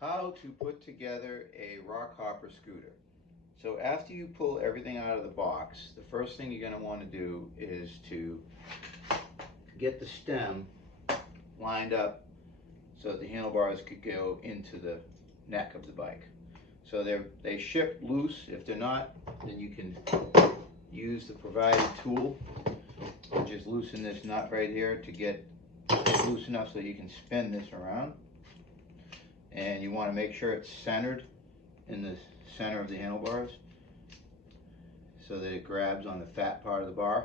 How to put together a rock hopper scooter. So after you pull everything out of the box, the first thing you're going to want to do is to get the stem lined up so that the handlebars could go into the neck of the bike. So they ship loose. If they're not, then you can use the provided tool and just loosen this nut right here to get loose enough so you can spin this around. And you want to make sure it's centered in the center of the handlebars so that it grabs on the fat part of the bar.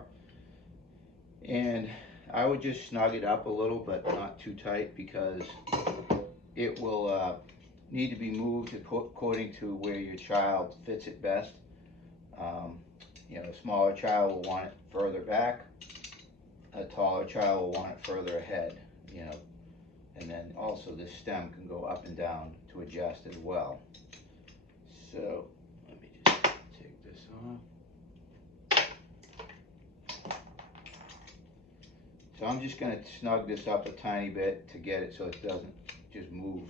And I would just snug it up a little, but not too tight, because it will need to be moved according to where your child fits it best. A smaller child will want it further back. A taller child will want it further ahead. And then also this stem can go up and down to adjust as well. So let me just take this off. So I'm just going to snug this up a tiny bit to get it so it doesn't just move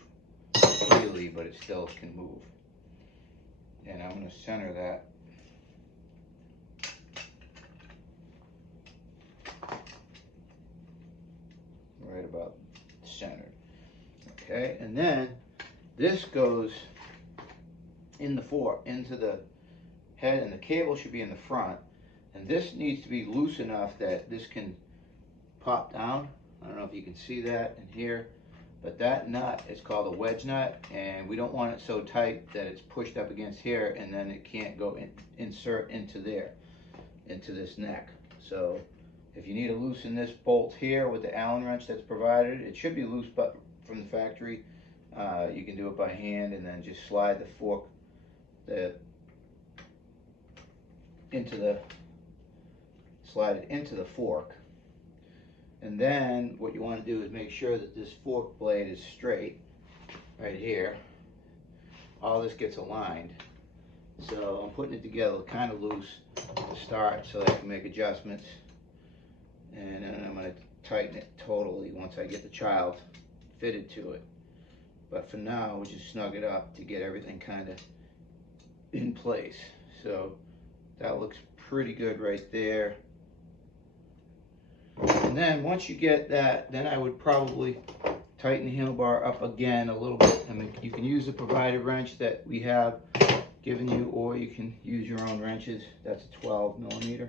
freely, but it still can move. And I'm going to center that. Right about centered. Okay, and then this goes in the fork into the head, and the cable should be in the front. And this needs to be loose enough that this can pop down. I don't know if you can see that in here, but that nut is called a wedge nut, and we don't want it so tight that it's pushed up against here and then it can't go insert into there, into this neck. So if you need to loosen this bolt here with the Allen wrench that's provided, it should be loose but from the factory. You can do it by hand and then just slide the fork slide it into the fork. And then what you want to do is make sure that this fork blade is straight right here. All this gets aligned. So I'm putting it together kind of loose to start so that I can make adjustments. And then I'm going to tighten it totally once I get the child fitted to it. But for now, we'll just snug it up to get everything kind of in place. So that looks pretty good right there. And then once you get that, then I would probably tighten the handlebar up again a little bit. I mean, you can use the provided wrench that we have given you, or you can use your own wrenches. That's a 12mm.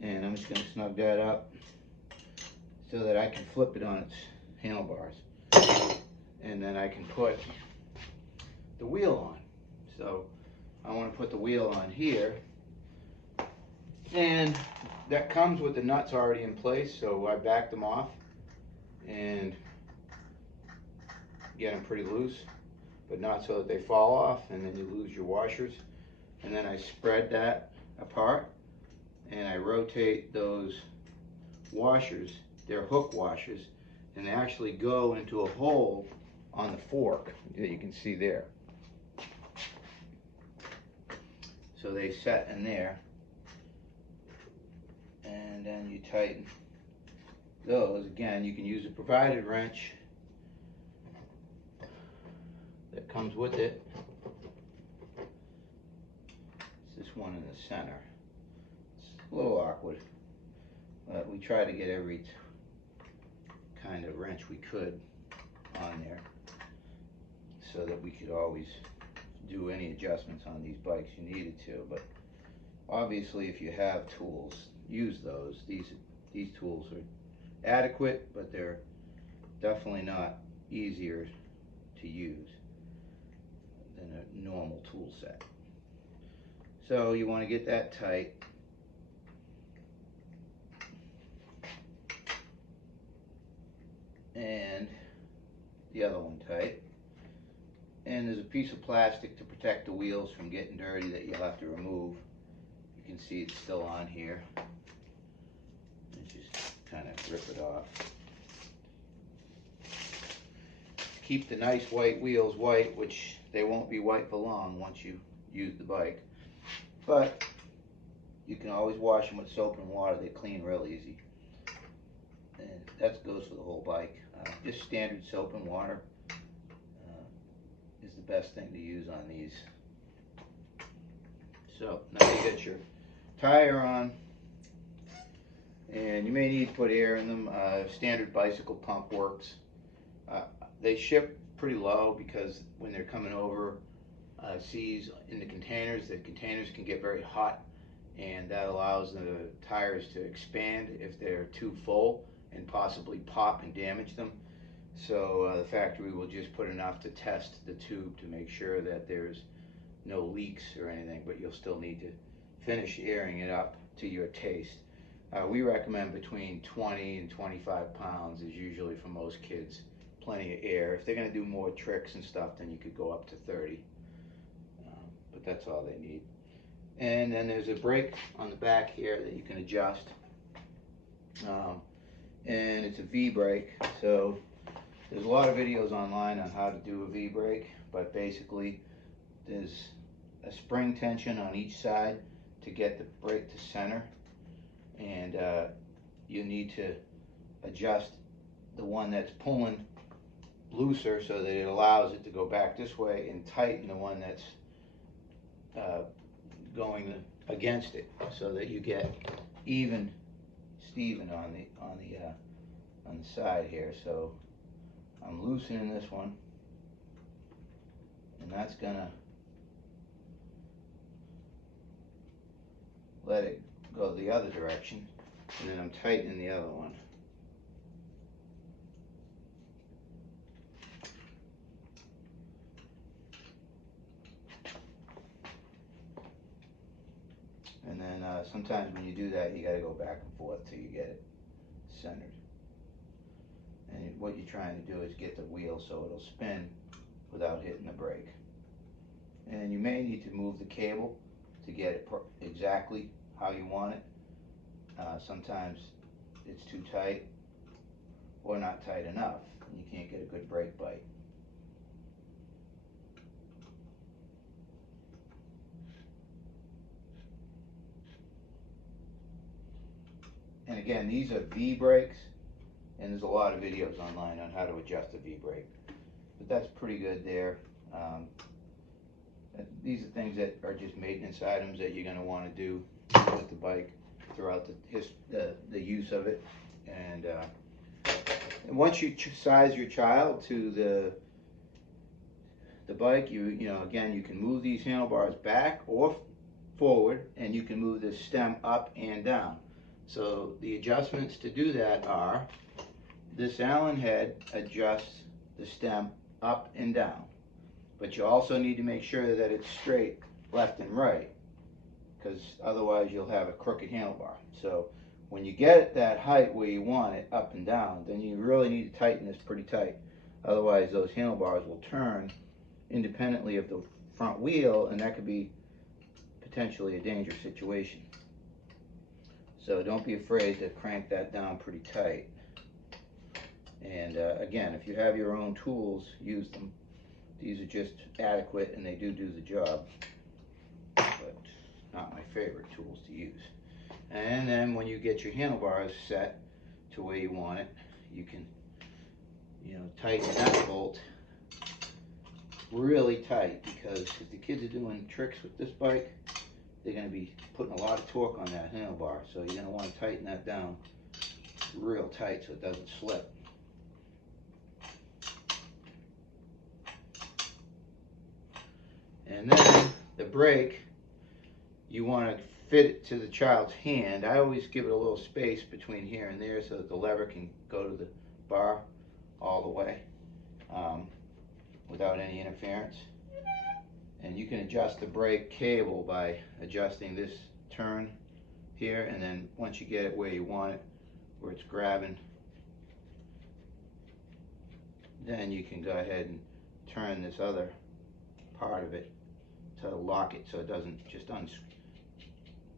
And I'm just going to snug that up so that I can flip it on its handlebars. And then I can put the wheel on. So I want to put the wheel on here. And that comes with the nuts already in place, so I back them off and get them pretty loose, but not so that they fall off and then you lose your washers. And then I spread that apart and I rotate those washers. They're hook washers, and they actually go into a hole on the fork that you can see there. So they set in there, and then you tighten those. Again, you can use a provided wrench that comes with it. It's this one in the center. It's a little awkward, but we try to get every kind of wrench we could on there so that we could always do any adjustments on these bikes you needed to. But obviously, if you have tools, use those. These tools are adequate, but they're definitely not easier to use than a normal tool set. So you want to get that tight. And the other one tight. And there's a piece of plastic to protect the wheels from getting dirty that you'll have to remove. You can see it's still on here. And just kind of rip it off. Keep the nice white wheels white, which they won't be white for long once you use the bike. But you can always wash them with soap and water. They clean real easy. And that goes for the whole bike. Just standard soap and water. is the best thing to use on these. So now you get your tire on, and you may need to put air in them. Standard bicycle pump works. They ship pretty low because when they're coming over seas in the containers can get very hot, and that allows the tires to expand if they're too full and possibly pop and damage them. So the factory will just put enough to test the tube to make sure that there's no leaks or anything, but you'll still need to finish airing it up to your taste. We recommend between 20 and 25 pounds is usually for most kids. Plenty of air. If they're going to do more tricks and stuff, then you could go up to 30. But that's all they need. And then there's a brake on the back here that you can adjust. And it's a V brake. So there's a lot of videos online on how to do a V brake, but basically there's a spring tension on each side to get the brake to center, and you need to adjust the one that's pulling looser so that it allows it to go back this way, and tighten the one that's going against it so that you get even Steven on the side here. So I'm loosening this one, and that's gonna let it go the other direction, and then I'm tightening the other one. And then sometimes when you do that, you got to go back and forth till you get it centered. And what you're trying to do is get the wheel so it'll spin without hitting the brake. And you may need to move the cable to get it exactly how you want it. Sometimes it's too tight or not tight enough, and you can't get a good brake bite. And again, these are V brakes, and there's a lot of videos online on how to adjust a V brake. But that's pretty good there. These are things that are just maintenance items that you're going to want to do with the bike throughout the use of it. And once you size your child to the bike, you know, again, you can move these handlebars back or forward, and you can move this stem up and down. So the adjustments to do that are, this Allen head adjusts the stem up and down, but you also need to make sure that it's straight left and right, because otherwise you'll have a crooked handlebar. So when you get it that height where you want it, up and down, then you really need to tighten this pretty tight. Otherwise those handlebars will turn independently of the front wheel, and that could be potentially a dangerous situation. So don't be afraid to crank that down pretty tight. And again, if you have your own tools, use them. These are just adequate, and they do the job, but not my favorite tools to use. And then when you get your handlebars set to where you want it, you can, you know, tighten that bolt really tight, because if the kids are doing tricks with this bike, they're going to be putting a lot of torque on that handlebar. So you're going to want to tighten that down real tight so it doesn't slip. And then the brake, you want to fit it to the child's hand. I always give it a little space between here and there so that the lever can go to the bar all the way without any interference. And you can adjust the brake cable by adjusting this turn here, and then once you get it where you want it, where it's grabbing, then you can go ahead and turn this other part of it to lock it so it doesn't just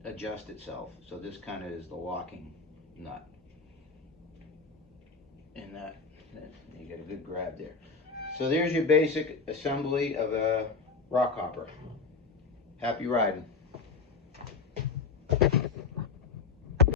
adjust itself. So this kind of is the locking nut. And that you get a good grab there. So there's your basic assembly of a rock hopper. Happy riding.